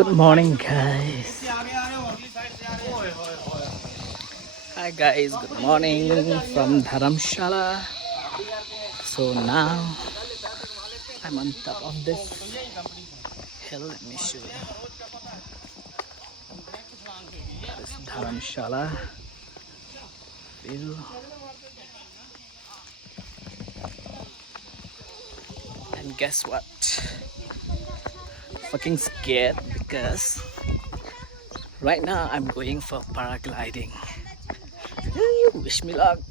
Good morning, guys. Hi, guys. Good morning from Dharamshala. So now I'm on top of this hill. Let me show you. This Dharamshala view. And guess what? Fucking scared because right now I'm going for paragliding. Wish me luck.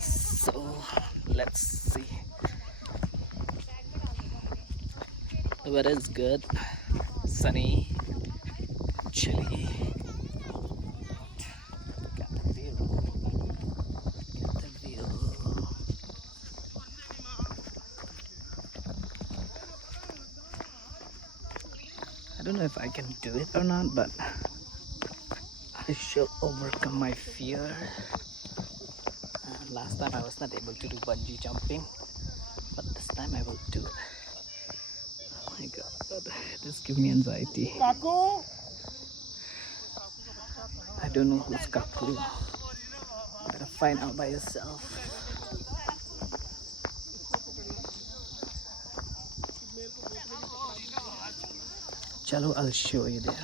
So let's see. The weather is good, sunny, chilly. Got the view. Got the view. I don't know if I can do it or not, but I should overcome my fear. Last time I was not able to do bungee jumping, but this time I will do it. Oh my god, this gives me anxiety. Kaku? I don't know who's Kaku. Gotta find out by yourself. Chalo, I'll show you there.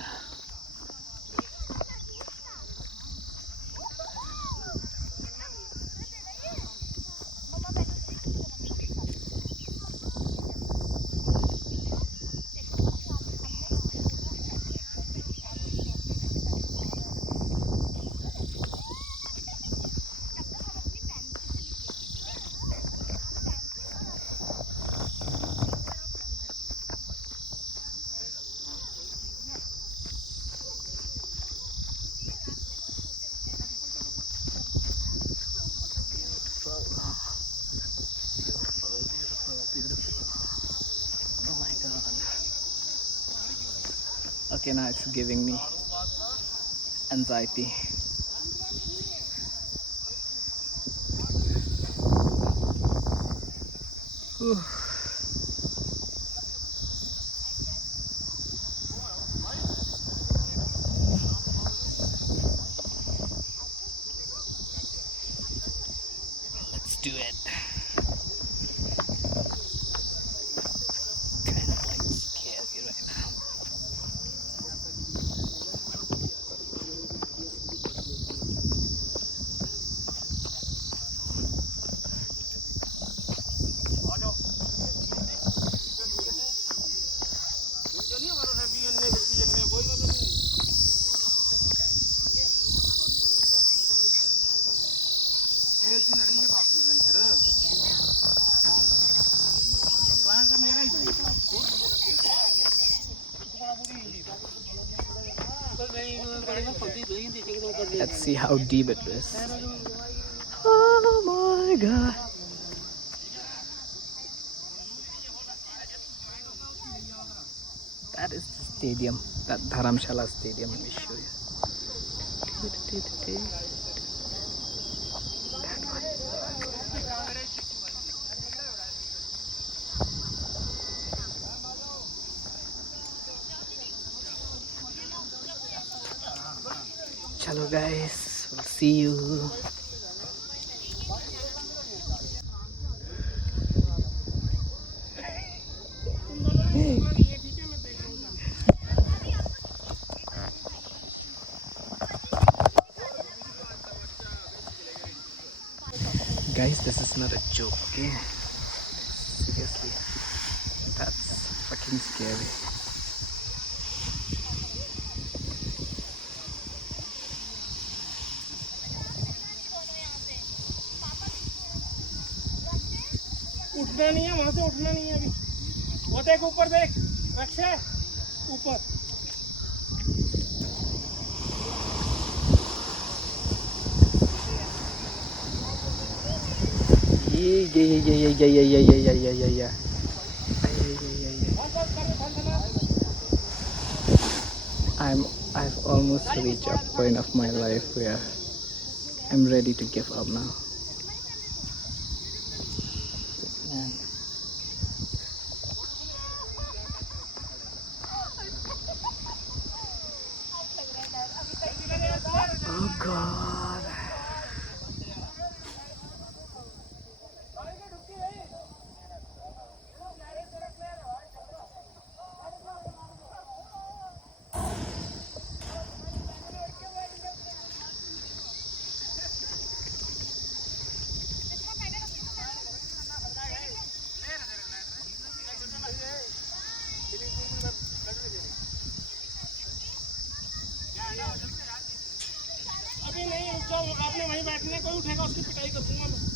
Okay, now it's giving me anxiety. Whew. Let's do it. Kind of like scared right now. Let's see how deep it is. Oh my god. That is the stadium, that Dharamshala stadium. Let me show you. That one. Chalo guys, we'll see you. Guys, this is not a joke, okay? Seriously, that's fucking scary. उठना नहीं है, वहां से उठना नहीं है अभी। वो देख ऊपर देख, अक्षय ऊपर। Yeah. I've almost reached a point of my life where I'm ready to give up now. Man. आपने वहीं बैठने, कोई उठेगा उसकी पिटाई कर दूंगा मैं।